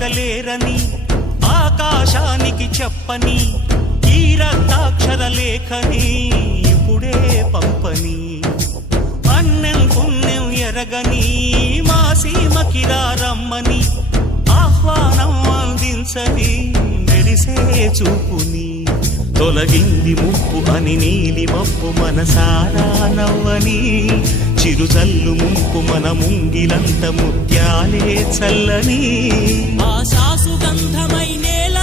పలకలేరని ఆకాశానికి చెప్పని ఈ రక్తాక్షర లేఖని ఇప్పుడే పంపని అన్నం పుణ్యం ఎరగని మా సీమకిరా రమ్మని ఆహ్వానం అందించని మెరిసే చూపుని తొలగింది ముప్పు అని నీలి మప్పు మనసారా నవ్వని చిరుజల్లు ముంపు మన ముంగిలంత ముత్యాలే చల్లని ఆశా సుగంధమై నేల